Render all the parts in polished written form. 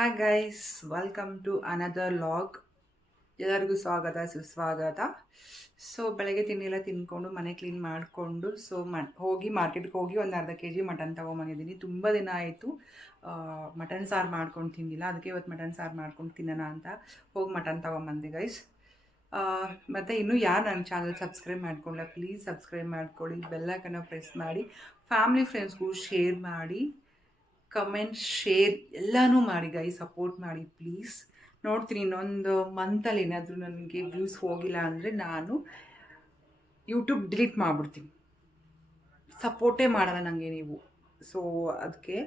Hi guys, welcome to another vlog. ಎಲ್ಲರಿಗೂ ಸ್ವಾಗತ ಸುಸ್ವಾಗತ. ಸೊ ಬೆಳಗ್ಗೆ ತಿಂಡಿ ಎಲ್ಲ ತಿನ್ಕೊಂಡು ಮನೆ ಕ್ಲೀನ್ ಮಾಡಿಕೊಂಡು ಹೋಗಿ ಮಾರ್ಕೆಟ್ಗೆ ಹೋಗಿ ಒಂದು ಅರ್ಧ kg ಮಟನ್ ತೊಗೊಂಬಂದಿದ್ದೀನಿ. ತುಂಬ ದಿನ ಆಯಿತು ಮಟನ್ ಸಾರು ಮಾಡ್ಕೊಂಡು ತಿಂದಿಲ್ಲ, ಅದಕ್ಕೆ ಇವತ್ತು ಮಟನ್ ಸಾರು ಮಾಡ್ಕೊಂಡು ತಿನ್ನೋಣ ಅಂತ ಹೋಗಿ ಮಟನ್ ತೊಗೊಂಬಂದೆ ಗೈಸ್. ಮತ್ತು ಇನ್ನೂ ಯಾರು ನನ್ನ ಚಾನಲ್ ಸಬ್ಸ್ಕ್ರೈಬ್ ಮಾಡ್ಕೊಳ್ಳ, ಪ್ಲೀಸ್ ಸಬ್ಸ್ಕ್ರೈಬ್ ಮಾಡ್ಕೊಳ್ಳಿ, ಬೆಲ್ಲೈಕನ್ನ ಪ್ರೆಸ್ ಮಾಡಿ, ಫ್ಯಾಮಿಲಿ ಫ್ರೆಂಡ್ಸ್ಗೂ ಶೇರ್ ಮಾಡಿ, ಕಮೆಂಟ್ ಶೇರ್ ಎಲ್ಲನೂ ಮಾಡಿ ಗೈಸ್, ಸಪೋರ್ಟ್ ಮಾಡಿ ಪ್ಲೀಸ್. ನೋಡ್ತೀನಿ ಇನ್ನೊಂದು ಮಂತಲ್ಲಿ ಏನಾದರೂ ನನಗೆ ವ್ಯೂಸ್ ಹೋಗಿಲ್ಲ ಅಂದರೆ ನಾನು ಯೂಟ್ಯೂಬ್ ಡಿಲೀಟ್ ಮಾಡಿಬಿಡ್ತೀನಿ. ಸಪೋರ್ಟೇ ಮಾಡಲ್ಲ ನನಗೆ ನೀವು. ಸೊ ಅದಕ್ಕೆ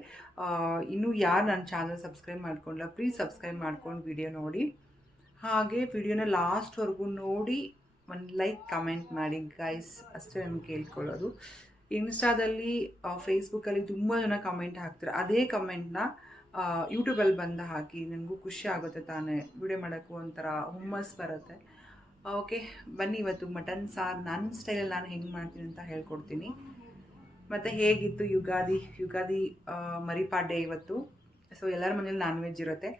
ಇನ್ನೂ ಯಾರು ನನ್ನ ಚಾನಲ್ ಸಬ್ಸ್ಕ್ರೈಬ್ ಮಾಡ್ಕೊಂಡಿಲ್ಲ, ಪ್ಲೀಸ್ ಸಬ್ಸ್ಕ್ರೈಬ್ ಮಾಡ್ಕೊಂಡು ವಿಡಿಯೋ ನೋಡಿ. ಹಾಗೆ ವಿಡಿಯೋನ ಲಾಸ್ಟ್ವರೆಗೂ ನೋಡಿ ಒಂದು ಲೈಕ್ ಕಮೆಂಟ್ ಮಾಡಿ ಗೈಸ್, ಅಷ್ಟೇ ನಾನು ಕೇಳ್ಕೊಳ್ಳೋದು. ಇನ್ಸ್ಟಾದಲ್ಲಿ ಫೇಸ್ಬುಕ್ಕಲ್ಲಿ ತುಂಬ ಜನ ಕಮೆಂಟ್ ಹಾಕ್ತಾರೆ, ಅದೇ ಕಮೆಂಟ್ನ ಯೂಟ್ಯೂಬಲ್ಲಿ ಬಂದು ಹಾಕಿ, ನನಗೂ ಖುಷಿ ಆಗುತ್ತೆ ತಾನೇ, ವಿಡಿಯೋ ಮಾಡೋಕ್ಕೂ ಒಂಥರ ಹುಮ್ಮಸ್ಸು ಬರುತ್ತೆ. ಓಕೆ ಬನ್ನಿ, ಇವತ್ತು ಮಟನ್ ಸಾರು ನನ್ನ ಸ್ಟೈಲಲ್ಲಿ ನಾನು ಹೆಂಗೆ ಮಾಡ್ತೀನಿ ಅಂತ ಹೇಳ್ಕೊಡ್ತೀನಿ. ಮತ್ತು ಹೇಗಿತ್ತು ಯುಗಾದಿ ಮರಿಪಾಡ್ಡೆ ಇವತ್ತು. ಸೊ ಎಲ್ಲರ ಮನೇಲಿ ನಾನ್ ವೆಜ್ ಇರುತ್ತೆ.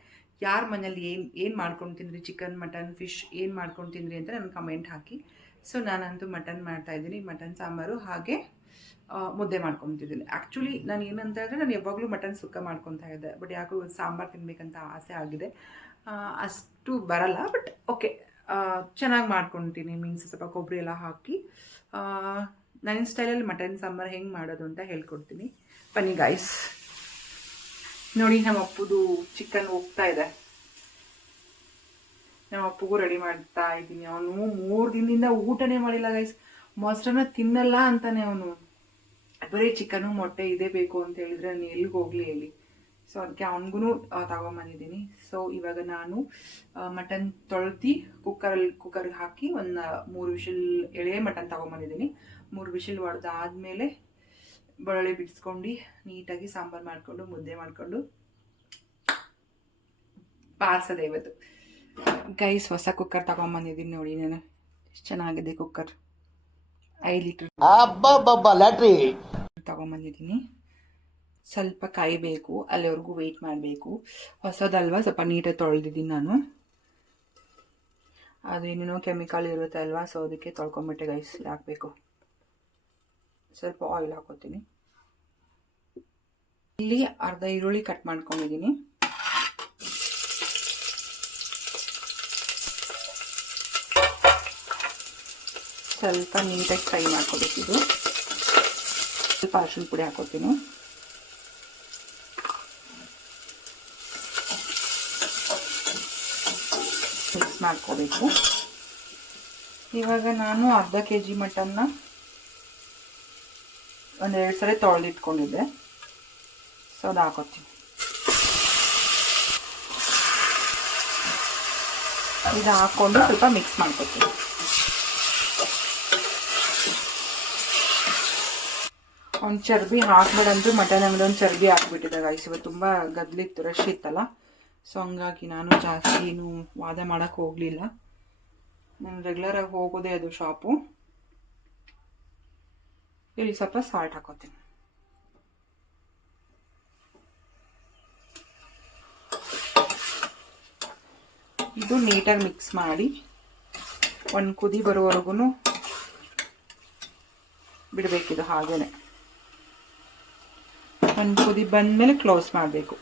ಯಾರ ಮನೇಲಿ ಏನು ಮಾಡ್ಕೊಂಡು ತಿಂದ್ರಿ, ಚಿಕನ್ ಮಟನ್ ಫಿಶ್ ಏನು ಮಾಡ್ಕೊಂಡು ತಿಂದ್ರಿ ಅಂತ ನನಗೆ ಕಮೆಂಟ್ ಹಾಕಿ. ಸೊ ನಾನಂತೂ ಮಟನ್ ಮಾಡ್ತಾಯಿದ್ದೀನಿ, ಮಟನ್ ಸಾಂಬಾರು ಹಾಗೆ ಮುದ್ದೆ ಮಾಡ್ಕೊತಿದ್ದೀನಿ. ಆ್ಯಕ್ಚುಲಿ ನಾನು ಏನಂತ ಹೇಳಿದ್ರೆ, ನಾನು ಯಾವಾಗಲೂ ಮಟನ್ ಸುಕ್ಕ ಮಾಡ್ಕೊತಾ ಇದ್ದೆ, ಬಟ್ ಯಾಕೋ ಸಾಂಬಾರು ತಿನ್ನಬೇಕಂತ ಆಸೆ ಆಗಿದೆ. ಅಷ್ಟು ಬರಲ್ಲ, ಬಟ್ ಓಕೆ ಚೆನ್ನಾಗಿ ಮಾಡ್ಕೊತೀನಿ. ಮೀನ್ಸ್ ಸ್ವಲ್ಪ ಕೊಬ್ಬರಿ ಎಲ್ಲ ಹಾಕಿ ನನ್ನ ಸ್ಟೈಲಲ್ಲಿ ಮಟನ್ ಸಾಂಬಾರು ಹೆಂಗೆ ಮಾಡೋದು ಅಂತ ಹೇಳ್ಕೊಡ್ತೀನಿ. ಬನ್ನಿ ಗಾಯ್ಸ್. ನೋಡಿ, ನಮ್ಮ ಅಪ್ಪುದು ಚಿಕನ್ ಹೋಗ್ತಾ ಇದೆ, ನಮ್ಮ ಅಪ್ಪಗೂ ರೆಡಿ ಮಾಡ್ತಾ ಇದ್ದೀನಿ. ಅವನು 3 ದಿನದಿಂದ ಊಟನೇ ಮಾಡಿಲ್ಲ ಗೈಸ್. ಮೊಸರನ್ನ ತಿನ್ನಲ್ಲ ಅಂತಾನೆ ಅವನು, ಬರೀ ಚಿಕನು ಮೊಟ್ಟೆ ಇದೇ ಬೇಕು ಅಂತ ಹೇಳಿದ್ರೆ ನಾನು ಎಲ್ಲಿಗೆ ಹೋಗ್ಲಿ ಹೇಳಿ. ಸೊ ಅದಕ್ಕೆ ಅವನಿಗೂ ತಗೊಂಬಂದಿದ್ದೀನಿ. ಸೊ ಇವಾಗ ನಾನು ಮಟನ್ ತೊಳೆದು ಕುಕ್ಕರ್ಗೆ ಹಾಕಿ ಒಂದು 3 ವಿಷಲ್ ಎಳೆ ಮಟನ್ ತೊಗೊಂಬಂದಿದ್ದೀನಿ. 3 ವಿಷಲ್ ಹೊಡೆದಾದ್ಮೇಲೆ ಬೆಳ್ಳುಳ್ಳಿ ಬಿಡಿಸ್ಕೊಂಡು ನೀಟಾಗಿ ಸಾಂಬಾರು ಮಾಡಿಕೊಂಡು ಮುದ್ದೆ ಮಾಡಿಕೊಂಡು ಬಾರಿಸೋದೆ ಇವತ್ತು ಗೈಸ್. ಹೊಸ ಕುಕ್ಕರ್ ತಗೊಂಬಂದಿದ್ದೀನಿ ನೋಡಿ ನಾನು, ಎಷ್ಟು ಚೆನ್ನಾಗಿದೆ ಕುಕ್ಕರ್. 5 ಲೀಟ್ರ್ ಲ್ಯಾಟ್ರಿ ತಗೊಂಬಂದಿದ್ದೀನಿ. ಸ್ವಲ್ಪ ಕಾಯಬೇಕು, ಅಲ್ಲಿವರೆಗೂ ವೆಯ್ಟ್ ಮಾಡಬೇಕು. ಹೊಸದಲ್ವಾ, ಸ್ವಲ್ಪ ನೀಟಾಗಿ ತೊಳೆದಿದ್ದೀನಿ ನಾನು. ಅದು ಏನೇನೋ ಕೆಮಿಕಲ್ ಇರುತ್ತೆ ಅಲ್ವಾ, ಸೊ ಅದಕ್ಕೆ ತೊಳ್ಕೊಂಬಿಟ್ಟೆ ಗೈಸ್. ಹಾಕಬೇಕು, ಸ್ವಲ್ಪ ಆಯಿಲ್ ಹಾಕೋತೀನಿ. ಇಲ್ಲಿ ಅರ್ಧ ಈರುಳ್ಳಿ ಕಟ್ ಮಾಡ್ಕೊಂಡಿದ್ದೀನಿ. ಸ್ವಲ್ಪ ನೀಟಾಗಿ ಫ್ರೈ ಮಾಡ್ಕೋಬೇಕಿದು. ಸ್ವಲ್ಪ ಅರಿಶಿನ ಪುಡಿ ಹಾಕೋತೀನಿ. ಮಿಕ್ಸ್ ಮಾಡ್ಕೋಬೇಕು. ಇವಾಗ ನಾನು ಅರ್ಧ kg ಮಟನ್ನ ಒಂದೆರಡು ಸಲ ತೊಳೆದಿಟ್ಕೊಂಡಿದ್ದೆ, ಸೊ ಅದು ಹಾಕೋತೀನಿ. ಇದು ಹಾಕ್ಕೊಂಡು ಸ್ವಲ್ಪ ಮಿಕ್ಸ್ ಮಾಡ್ಕೋತೀನಿ. ಒಂದು ಚರ್ಬಿ ಹಾಕ್ಬೇಡಂದ್ರೂ ಮಟನ್ ಅಂಗಡಿ ಒಂದು ಚರ್ಬಿ ಹಾಕ್ಬಿಟ್ಟಿದೆ ಗೈಸ್. ಇವತ್ತು ತುಂಬ ಗದ್ಲಿತ್ತು, ರಶ್ ಇತ್ತಲ್ಲ, ಸೊ ಹಂಗಾಗಿ ನಾನು ಜಾಸ್ತಿ ವಾದ ಮಾಡೋಕ್ಕೆ ಹೋಗಲಿಲ್ಲ. ನಾನು ರೆಗ್ಯುಲರಾಗಿ ಹೋಗೋದೇ ಅದು ಶಾಪು. ಇಲ್ಲಿ ಸ್ವಲ್ಪ ಸಾಲ್ಟ್ ಹಾಕೋತೀನಿ. ಇದು ನೀಟಾಗಿ ಮಿಕ್ಸ್ ಮಾಡಿ ಒಂದು ಕುದಿ ಬರೋವರೆಗೂ ಬಿಡಬೇಕಿದು ಹಾಗೇನೆ. ಒಂದು ಕುದಿ ಬಂದಮೇಲೆ ಕ್ಲೋಸ್ ಮಾಡಬೇಕು.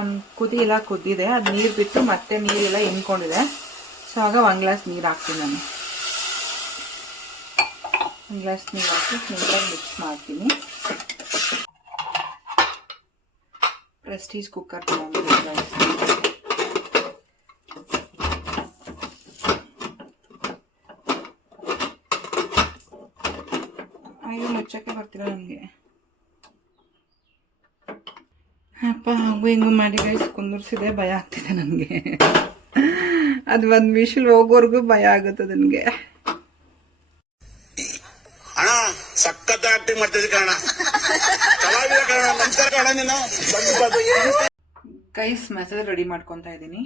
ಒಂದು ಕುದಿ ಎಲ್ಲ ಕುದ್ದಿದೆ, ಅದು ನೀರು ಬಿಟ್ಟು ಮತ್ತೆ ನೀರೆಲ್ಲ ಹಿಂಡ್ಕೊಂಡಿದೆ. ಸೊ ಆಗ 1 ಗ್ಲಾಸ್ ನೀರು ಹಾಕ್ತೀನಿ ನಾನು. 1 ಗ್ಲಾಸ್ ನೀರು ಹಾಕಿ ನೀಟಾಗಿ ಮಿಕ್ಸ್ ಮಾಡ್ತೀನಿ. ಪ್ರೆಸ್ಟೀಜ್ ಕುಕ್ಕರ್ ತೊಗೊಂಡಿದ್ದೀನಿ. ಅಯ್ಯೋ ಮುಚ್ಚಕ್ಕೆ ಬರ್ತಿಲ್ಲ ನನಗೆ. ಅಪ್ಪ ಹಾಗೂ ಹಿಂಗೂ ಮಾಡಿ ಗೈಸ್ ಕುಂದಿರ್ಸಿದೆ, ಭಯ ಆಗ್ತಿದೆ ನನಗೆ. ಅದು ಒಂದು ವಿಷಲ್ ಹೋಗೋವರೆಗೂ ಭಯ ಆಗುತ್ತೆ ನನಗೆ. ಗೈಸ್ ಮಸಾಲೆ ರೆಡಿ ಮಾಡ್ಕೊತಾ ಇದ್ದೀನಿ.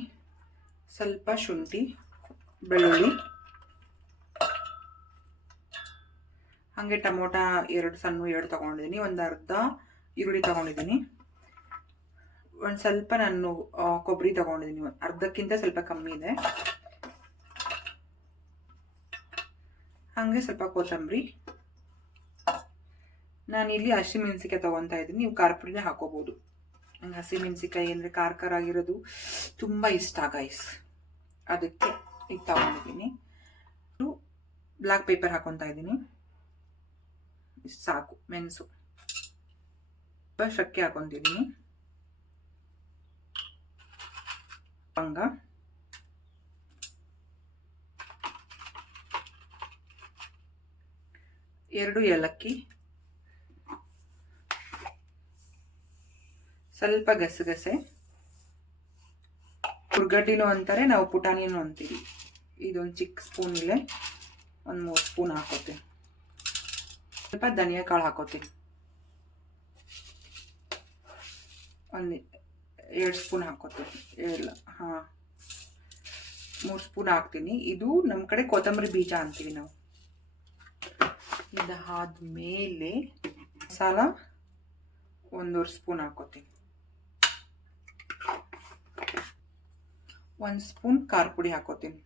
ಸ್ವಲ್ಪ ಶುಂಠಿ, ಬೆಳ್ಳುಳ್ಳಿ, ಹಾಗೆ ಟೊಮೊಟೊ 2 ಸಣ್ಣ 2 ತೊಗೊಂಡಿದ್ದೀನಿ. ಒಂದು ಅರ್ಧ ಈರುಳ್ಳಿ ತೊಗೊಂಡಿದ್ದೀನಿ. ಒಂದು ಸ್ವಲ್ಪ ನಾನು ಕೊಬ್ಬರಿ ತೊಗೊಂಡಿದ್ದೀನಿ, ಅರ್ಧಕ್ಕಿಂತ ಸ್ವಲ್ಪ ಕಮ್ಮಿ ಇದೆ. ಹಾಗೆ ಸ್ವಲ್ಪ ಕೊತ್ತಂಬರಿ. ನಾನಿಲ್ಲಿ ಹಸಿಮೆಣಸಿಕಾಯಿ ತೊಗೊತಾ ಇದ್ದೀನಿ, ನೀವು ಖಾರ ಪುಡಿನೇ ಹಾಕೋಬೋದು. ನಂಗೆ ಹಸಿಮೆಣಸಿಕಾಯಿ ಅಂದರೆ ಖಾರ ಖಾರ ಆಗಿರೋದು ತುಂಬ ಇಷ್ಟ ಗೈಸ್, ಅದಕ್ಕೆ ಈಗ ತೊಗೊಂಡಿದ್ದೀನಿ. ಬ್ಲ್ಯಾಕ್ ಪೇಪರ್ ಹಾಕೊತಾ ಇದ್ದೀನಿ, ಇಷ್ಟು ಸಾಕು. ಮೆಣಸು, ಶಕ್ಕೆ ಹಾಕೊತಿದ್ದೀನಿ, ಲವಂಗ, ಎರಡು ಏಲಕ್ಕಿ, ಸ್ವಲ್ಪ ಗಸಗಸೆ, ಹುರ್ಗಡ್ಡಿನೂ ಅಂತಾರೆ, ನಾವು ಪುಟಾಣಿನೂ ಅಂತೀವಿ. ಇದೊಂದು ಚಿಕ್ಕ ಸ್ಪೂನ್ ಇಲ್ಲೇ ಒಂದು 3 ಸ್ಪೂನ್ ಹಾಕೋತೀನಿ. ಸ್ವಲ್ಪ ಧನಿಯಾ ಕಾಳು ಹಾಕೋತೀನಿ, ಒಂದು 2 ಸ್ಪೂನ್ ಹಾಕೋತೀನಿ. 3 ಸ್ಪೂನ್ ಹಾಕ್ತೀನಿ. ಇದು ನಮ್ಮ ಕಡೆ ಕೊತ್ತಂಬರಿ ಬೀಜ ಅಂತೀವಿ ನಾವು. ಇದಾದ್ಮೇಲೆ ಮಸಾಲ 1 ಸ್ಪೂನ್ ಹಾಕೋತೀನಿ. 1 ಸ್ಪೂನ್ ಖಾರ ಪುಡಿ ಹಾಕೋತೀನಿ,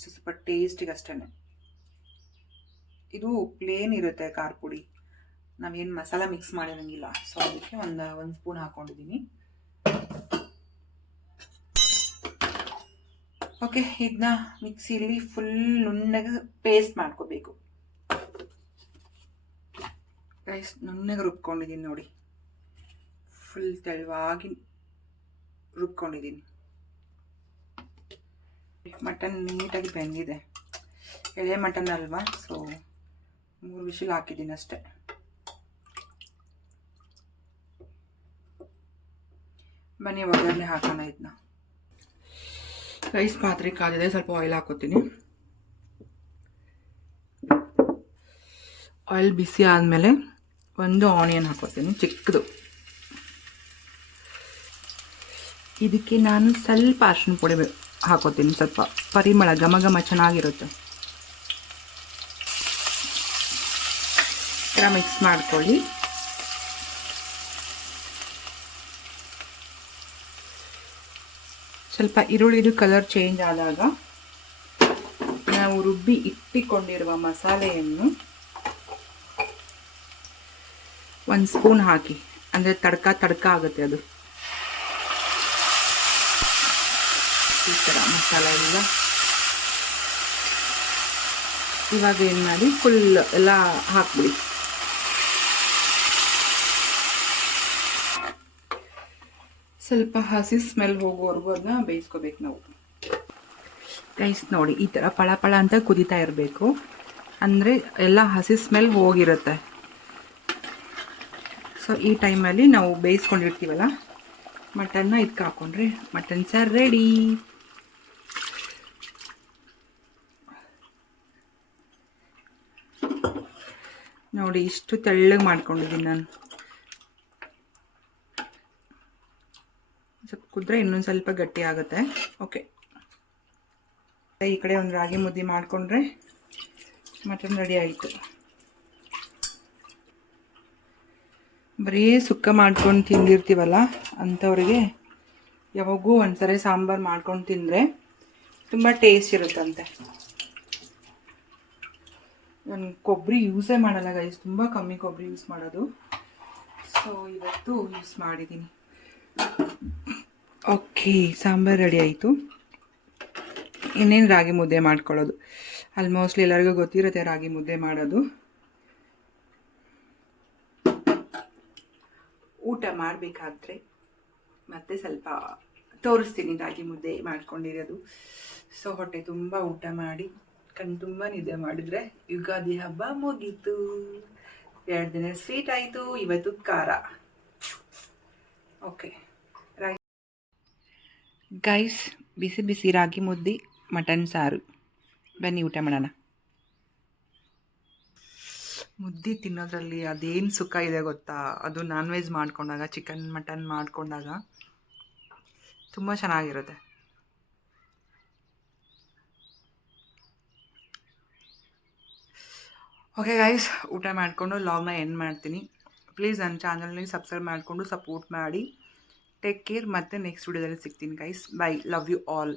ಸ್ವಲ್ಪ ಟೇಸ್ಟಿಗೆ ಅಷ್ಟೇ. ಇದು ಪ್ಲೇನ್ ಇರುತ್ತೆ ಖಾರ ಪುಡಿ, ನಾವೇನು ಮಸಾಲ ಮಿಕ್ಸ್ ಮಾಡಿರಂಗಿಲ್ಲ. ಸೊ ಅದಕ್ಕೆ ಒಂದು ಸ್ಪೂನ್ ಹಾಕೊಂಡಿದ್ದೀನಿ. ಓಕೆ, ಇದನ್ನ ಮಿಕ್ಸಿಲಿ ಫುಲ್ ನುಣ್ಣಗೆ ಪೇಸ್ಟ್ ಮಾಡ್ಕೋಬೇಕು ಗೈಸ್. ನುಣ್ಣಗೆ ರುಬ್ಕೊಂಡಿದ್ದೀನಿ ನೋಡಿ, ಫುಲ್ ತೆಳುವಾಗಿ ರುಬ್ಕೊಂಡಿದ್ದೀನಿ. ಮಟನ್ ನೀಟಾಗಿ ಬೆಂದಿದೆ, ಎಳೆ ಮಟನ್ ಅಲ್ವಾ, ಸೊ 3 ವಿಷಲ್ ಹಾಕಿದ್ದೀನಿ ಅಷ್ಟೆ. ಬನ್ನಿ ಒಗ್ಗರಣೆ ಹಾಕೋಣ ಇದನ್ನ. ರೈಸ್ ಪಾತ್ರೆ ಕಾದಿದೆ, ಸ್ವಲ್ಪ ಆಯಿಲ್ ಹಾಕೋತೀನಿ. ಆಯಿಲ್ ಬಿಸಿ ಆದಮೇಲೆ ಒಂದು ಆನಿಯನ್ ಹಾಕೋತೀನಿ, ಚಿಕ್ಕದು. ಇದಕ್ಕೆ ನಾನು ಸ್ವಲ್ಪ ಅರಿಶಿನ ಪುಡಿ ಹಾಕೋತೀನಿ, ಸ್ವಲ್ಪ ಪರಿಮಳ ಘಮ ಘಮ ಚೆನ್ನಾಗಿರುತ್ತೆ. ಮಿಕ್ಸ್ ಮಾಡ್ಕೊಳ್ಳಿ. ಸ್ವಲ್ಪ ಈರುಳ್ಳಿದು ಕಲರ್ ಚೇಂಜ್ ಆದಾಗ ನಾವು ರುಬ್ಬಿ ಇಟ್ಟಿಕೊಂಡಿರುವ ಮಸಾಲೆಯನ್ನು 1 ಸ್ಪೂನ್ ಹಾಕಿ, ಅಂದರೆ ತಡ್ಕ ಆಗುತ್ತೆ ಅದು. ಈ ಥರ ಮಸಾಲೆ ಎಲ್ಲ ಇವಾಗ ಏನು ಮಾಡಿ ಫುಲ್ ಎಲ್ಲ ಹಾಕ್ಬಿಡಿ. ಸ್ವಲ್ಪ ಹಸಿ ಸ್ಮೆಲ್ ಹೋಗೋವರೆಗೂ ಅದನ್ನ ಬೇಯಿಸ್ಕೋಬೇಕು ನಾವು ಗೈಸ್. ನೋಡಿ, ಈ ಥರ ಪಳ ಅಂತ ಕುದೀತಾ ಇರಬೇಕು, ಅಂದರೆ ಎಲ್ಲ ಹಸಿ ಸ್ಮೆಲ್ ಹೋಗಿರುತ್ತೆ. ಸೊ ಈ ಟೈಮಲ್ಲಿ ನಾವು ಬೇಯಿಸ್ಕೊಂಡಿರ್ತೀವಲ್ಲ ಮಟನ್ನ ಇದಕ್ಕೆ ಹಾಕೊಂಡ್ರೆ ಮಟನ್ ಸಾರು ರೆಡಿ. ನೋಡಿ, ಇಷ್ಟು ತೆಳ್ಳಗೆ ಮಾಡ್ಕೊಂಡಿದ್ದೀನಿ ನಾನು. ಸ್ವಲ್ಪ ಕುದ್ರೆ ಇನ್ನೊಂದು ಸ್ವಲ್ಪ ಗಟ್ಟಿ ಆಗುತ್ತೆ. ಓಕೆ, ಈ ಕಡೆ ಒಂದು ರಾಗಿ ಮುದ್ದೆ ಮಾಡಿಕೊಂಡ್ರೆ ಮಟನ್ ರೆಡಿ ಆಯಿತು. ಬರೀ ಸುಕ್ಕ ಮಾಡ್ಕೊಂಡು ತಿಂದಿರ್ತೀವಲ್ಲ ಅಂಥವ್ರಿಗೆ ಯಾವಾಗೂ ಒಂದ್ಸರಿ ಸಾಂಬಾರು ಮಾಡ್ಕೊಂಡು ತಿಂದರೆ ತುಂಬ ಟೇಸ್ಟ್ ಇರುತ್ತಂತೆ. ನಾನು ಕೊಬ್ಬರಿ ಯೂಸೇ ಮಾಡಲ್ಲ ಗೈಸ್, ತುಂಬ ಕಮ್ಮಿ ಕೊಬ್ಬರಿ ಯೂಸ್ ಮಾಡೋದು. ಸೊ ಇವತ್ತು ಯೂಸ್ ಮಾಡಿದ್ದೀನಿ. ಓಕೆ, ಸಾಂಬಾರು ರೆಡಿ ಆಯಿತು. ಇನ್ನೇನು ರಾಗಿ ಮುದ್ದೆ ಮಾಡ್ಕೊಳ್ಳೋದು. ಆಲ್ಮೋಸ್ಟ್ಲಿ ಎಲ್ಲರಿಗೂ ಗೊತ್ತಿರುತ್ತೆ ರಾಗಿ ಮುದ್ದೆ ಮಾಡೋದು. ಊಟ ಮಾಡಬೇಕಾದ್ರೆ ಮತ್ತೆ ಸ್ವಲ್ಪ ತೋರಿಸ್ತೀನಿ ರಾಗಿ ಮುದ್ದೆ ಮಾಡ್ಕೊಂಡಿರೋದು. ಸೊ ಹೊಟ್ಟೆ ತುಂಬ ಊಟ ಮಾಡಿ ಕಣ್ಣು ತುಂಬ ನಿದ್ದೆ ಮಾಡಿದರೆ ಯುಗಾದಿ ಹಬ್ಬ ಮುಗೀತು. 2 ದಿನ ಸ್ವೀಟ್ ಆಯಿತು, ಇವತ್ತು ಖಾರ. ಓಕೆ ಗೈಸ್, ಬಿಸಿ ಬಿಸಿ ರಾಗಿ ಮುದ್ದೆ ಮಟನ್ ಸಾರು, ಬನ್ನಿ ಊಟ ಮಾಡೋಣ. ಮುದ್ದೆ ತಿನ್ನೋದ್ರಲ್ಲಿ ಅದೇನು ಸುಖ ಇದೆ ಗೊತ್ತಾ, ಅದು ನಾನ್ ವೆಜ್ ಮಾಡ್ಕೊಂಡಾಗ, ಚಿಕನ್ ಮಟನ್ ಮಾಡ್ಕೊಂಡಾಗ ತುಂಬ ಚೆನ್ನಾಗಿರುತ್ತೆ. ಓಕೆ ಗೈಸ್, ಊಟ ಮಾಡಿಕೊಂಡು ಲಾಗ್ನ ಎಂಡ್ ಮಾಡ್ತೀನಿ. ಪ್ಲೀಸ್ ನನ್ನ ಚಾನಲ್ನ ಸಬ್ಸ್ಕ್ರೈಬ್ ಮಾಡಿಕೊಂಡು ಸಪೋರ್ಟ್ ಮಾಡಿ. Take care. ಮತ್ತೆ ನೆಕ್ಸ್ಟ್ ವಿಡಿಯೋದಲ್ಲಿ ಸಿಗ್ತೀನಿ guys. Bye. Love you all.